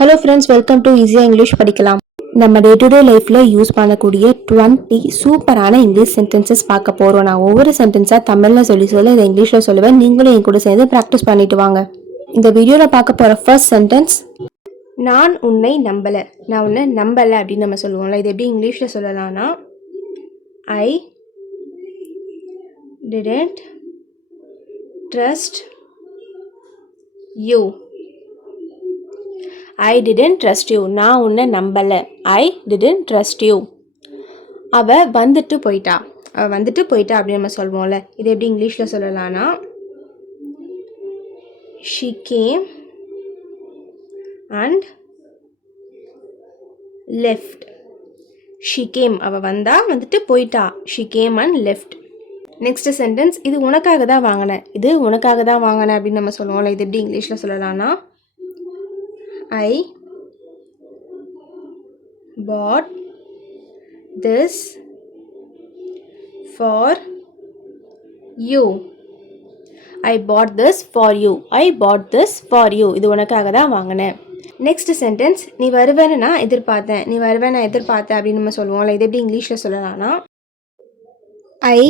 Hello friends, welcome to ஈஸியாக English படிக்கலாம். நம்ம டே டு டே லைஃப்பில் யூஸ் பண்ணக்கூடிய 20 சூப்பரான இங்கிலீஷ் சென்டென்சஸ் பார்க்க போகிறோம். நான் ஒவ்வொரு சென்டென்ஸாக தமிழில் சொல்ல இதை இங்கிலீஷில் சொல்லுவேன். நீங்களும் என் கூட சேர்ந்து ப்ராக்டிஸ் பண்ணிட்டு வாங்க. இந்த வீடியோவில் பார்க்க போகிற ஃபர்ஸ்ட் சென்டென்ஸ், நான் உன்னை நம்பலை. நான் உன்னை நம்பலை அப்படின்னு நம்ம சொல்லுவோம்ல, இது எப்படி இங்கிலீஷில் சொல்லலாம்னா, I didn't trust you. I didn't trust you. நான் உன்னை நம்பலை. I didn't trust you. அவள் வந்துட்டு போயிட்டா. அவள் வந்துட்டு போயிட்டா அப்படின்னு நம்ம சொல்வோம்ல, இது எப்படி இங்கிலீஷில் சொல்லலாம்னா, she came and left. she came, அவள் வந்தா, வந்துட்டு போயிட்டா. she came and left. Next sentence, இது உனக்காக தான் வாங்கினேன். இது உனக்காக தான் வாங்கினேன் அப்படின்னு நம்ம சொல்லுவோம்ல, இது எப்படி இங்கிலீஷில் சொல்லலாம்னா, I bought this for you. I bought this for you. I bought this for you. இது உனக்காக தான் வாங்கினேன். நெக்ஸ்ட் சென்டென்ஸ், நீ வருவேன்னு நான் எதிர்பார்த்தேன். நீ வருவேன் நான் எதிர்பார்த்தேன் அப்படின்னு நம்ம சொல்லுவோம்ல, இது எப்படி இங்கிலீஷில் சொல்லலாம்னா, I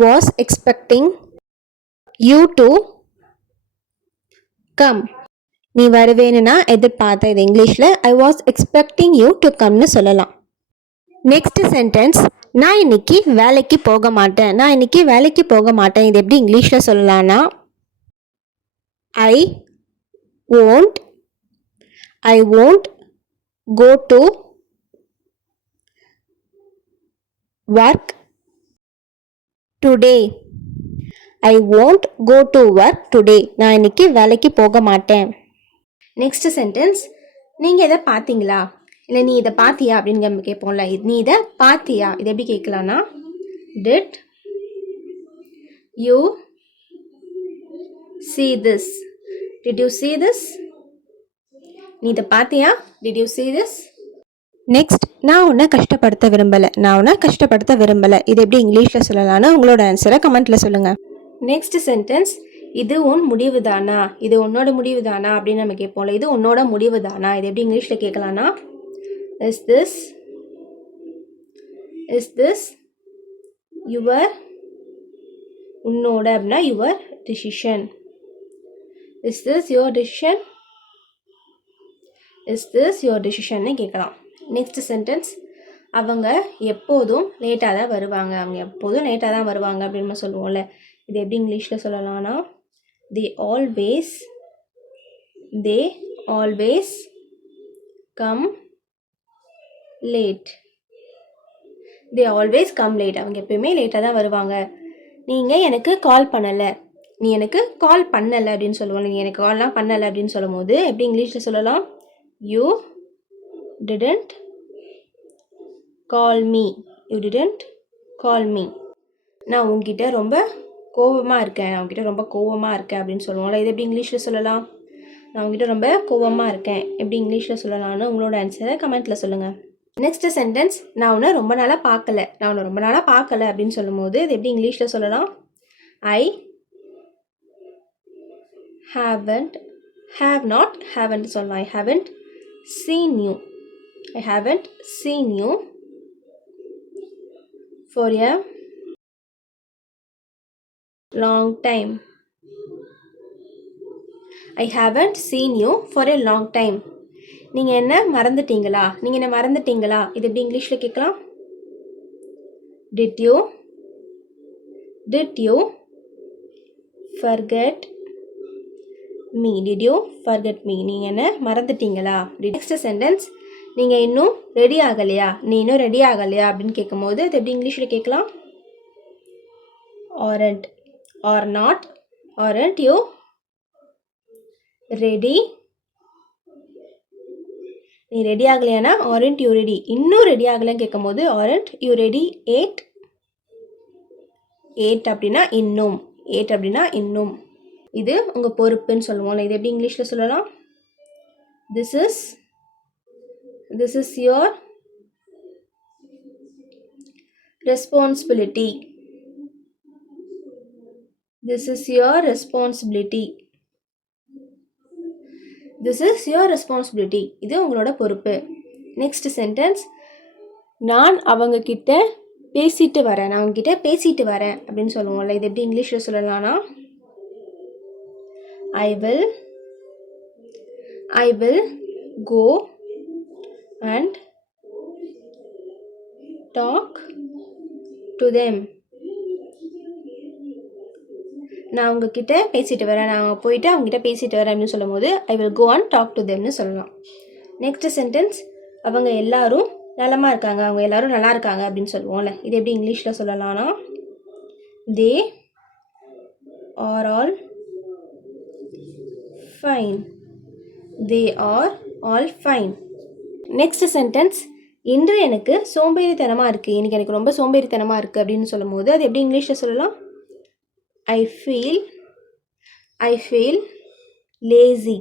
was expecting you to come. நீ வருவேன்னு நான் எதிர்பார்த்தேன். இது இங்கிலீஷில் I was expecting you to comeன்னு சொல்லலாம். நெக்ஸ்ட் சென்டென்ஸ், நான் இன்னைக்கு வேலைக்கு போக மாட்டேன். நான் இன்னைக்கு வேலைக்கு போக மாட்டேன். இது எப்படி இங்கிலீஷில் சொல்லலாம்னா, I won't go to work today. I won't go to work today. நான் இன்னைக்கு வேலைக்கு போக மாட்டேன். நெக்ஸ்ட் சென்டென்ஸ், நீங்கள் இதை பார்த்தீங்களா, இல்லை நீ இதை பார்த்தியா அப்படின்னு நம்ம கேட்போம்ல, நீ இதை பார்த்தியா, இதை எப்படி கேட்கலாம்னா, did you see this? Did you see this? நீ இதை பார்த்தியா? Did you see this? Next, நான் உன்னை கஷ்டப்படுத்த விரும்பலை. நான் உன்னை கஷ்டப்படுத்த விரும்பலை. இது எப்படி இங்கிலீஷில் சொல்லலாம்னு உங்களோட ஆன்சரை கமெண்ட்டில் சொல்லுங்கள். நெக்ஸ்ட் சென்டென்ஸ், இது உன் முடிவு தானா, இது உன்னோட முடிவு தானா அப்படின்னு நம்ம கேட்போம்ல, இது உன்னோட முடிவு தானா, இது எப்படி இங்கிலீஷில் கேட்கலாம்னா, இஸ் திஸ் யுவர், உன்னோட அப்படின்னா your decision. Is this your decision? Is this your டிசிஷன்னு கேட்கலாம். நெக்ஸ்ட் சென்டென்ஸ், அவங்க எப்போதும் லேட்டாக தான் வருவாங்க. அவங்க எப்போதும் லேட்டாக தான் வருவாங்க அப்படின்னு நம்ம சொல்லுவோம்ல, இது எப்படி இங்கிலீஷில் சொல்லலாம்னா, they always come late. they always come late. அவங்க எப்பயுமே லேட்டாக தான் வருவாங்க. நீங்கள் எனக்கு கால் பண்ணலை, நீ எனக்கு கால் பண்ணலை அப்படின்னு சொல்லுவோம். நீங்கள் எனக்கு கால்லாம் பண்ணலை அப்படின்னு சொல்லும் போது எப்படி இங்கிலீஷில் சொல்லலாம், you didn't call me. you didn't call me. நான் உங்ககிட்ட ரொம்ப கோவமாக இருக்கேன். அவங்ககிட்ட ரொம்ப கோவமாக இருக்கேன் அப்படின்னு சொல்லுவோம்ல, இது எப்படி இங்கிலீஷில் சொல்லலாம், நான் உங்ககிட்ட ரொம்ப கோவமாக இருக்கேன் எப்படி இங்கிலீஷில் சொல்லலாம்னு உங்களோட ஆன்சரை கமெண்ட்டில் சொல்லுங்கள். நெக்ஸ்ட் சென்டென்ஸ், நான் உன்னை ரொம்ப நாளாக பார்க்கல. நான் உன்னை ரொம்ப நாளாக பார்க்கல அப்படின்னு சொல்லும்போது இது எப்படி இங்கிலீஷில் சொல்லலாம், I haven't சொல்லலாம். I haven't seen you for a long time. I haven't seen you for a long time. நீங்கள் என்ன மறந்துட்டீங்களா, நீங்கள் என்ன மறந்துட்டீங்களா, இது எப்படி இங்கிலீஷில் கேட்கலாம், did you forget me? did you forget me? நீங்கள் என்ன மறந்துட்டீங்களா. நெக்ஸ்ட் சென்டென்ஸ், நீங்கள் இன்னும் ரெடி ஆகலையா, நீ இன்னும் ரெடி ஆகலையா அப்படின்னு கேட்கும் போது இது எப்படி இங்கிலீஷில் கேட்கலாம், aren't you ready? நீ ரெடி ஆகலையானா aren't you ready? இன்னும் ரெடி ஆகலைன்னு கேட்கும் போது aren't you ready yet? அப்படின்னா இன்னும், அப்படின்னா இன்னும். இது உங்கள் பொறுப்புன்னு சொல்லுவோம்ல, இது எப்படி இங்கிலீஷில் சொல்லலாம், this is your responsibility. This is your responsibility. This is your responsibility. இது உங்களோட பொறுப்பு. நெக்ஸ்ட் சென்டென்ஸ், நான் அவங்க கிட்ட பேசிட்டு வரேன். நான் அவங்க கிட்ட பேசிட்டு வரேன் அப்படின்னு சொல்லுவோம்ல. இது எப்படி இங்கிலீஷில் சொல்லலாம்னா, I will go and talk to them. நான் அவங்கக்கிட்ட பேசிட்டு வரேன், நான் போயிட்டு அவங்ககிட்ட பேசிட்டு வரேன் அப்படின்னு சொல்லும் போது I will go and talk to themனு சொல்லலாம். நெக்ஸ்ட் சென்டென்ஸ், அவங்க எல்லாரும் நலமாக இருக்காங்க, அவங்க எல்லாரும் நல்லா இருக்காங்க அப்படின்னு சொல்லுவோம்ல. இது எப்படி இங்கிலீஷில் சொல்லலாம்னா, they are all fine. They are all fine. Next sentence, இன்று எனக்கு சோம்பேறித்தனமாக இருக்குது, இன்றைக்கி எனக்கு ரொம்ப சோம்பேறித்தனமாக இருக்குது அப்படின்னு சொல்லும் போது அது எப்படி இங்கிலீஷில் சொல்லலாம்? I feel lazy.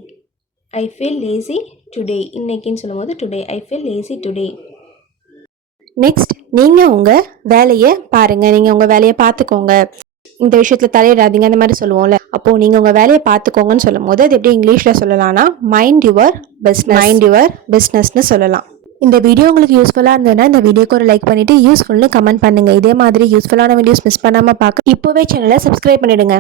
I feel lazy today. இன்னைக்குன்னு சொல்லும்போது today. I feel lazy today. Next, நீங்கள் உங்கள் வேலையை பாருங்கள், நீங்கள் உங்கள் வேலையை பார்த்துக்கோங்க, இந்த விஷயத்தில் தலையிடாதீங்க அந்த மாதிரி சொல்லுவோம்ல. அப்போது நீங்கள் உங்கள் வேலையை பார்த்துக்கோங்கன்னு சொல்லும் போது அது எப்படி இங்கிலீஷில் சொல்லலாம்னா, மைண்ட் யுவர் பிஸ்னஸ்னு சொல்லலாம். இந்த வீடியோ உங்களுக்கு யூஸ்ஃபுல்லாக இருந்ததுன்னா இந்த வீடியோக்கு ஒரு லைக் பண்ணிவிட்டு யூஸ்ஃபுல்னு கமெண்ட் பண்ணுங்கள். இதே மாதிரி யூஸ்ஃபுல்லான வீடியோஸ் மிஸ் பண்ணாமல் பார்க்க இப்போவே சேனலை சப்ஸ்கிரைப் பண்ணிவிடுங்க.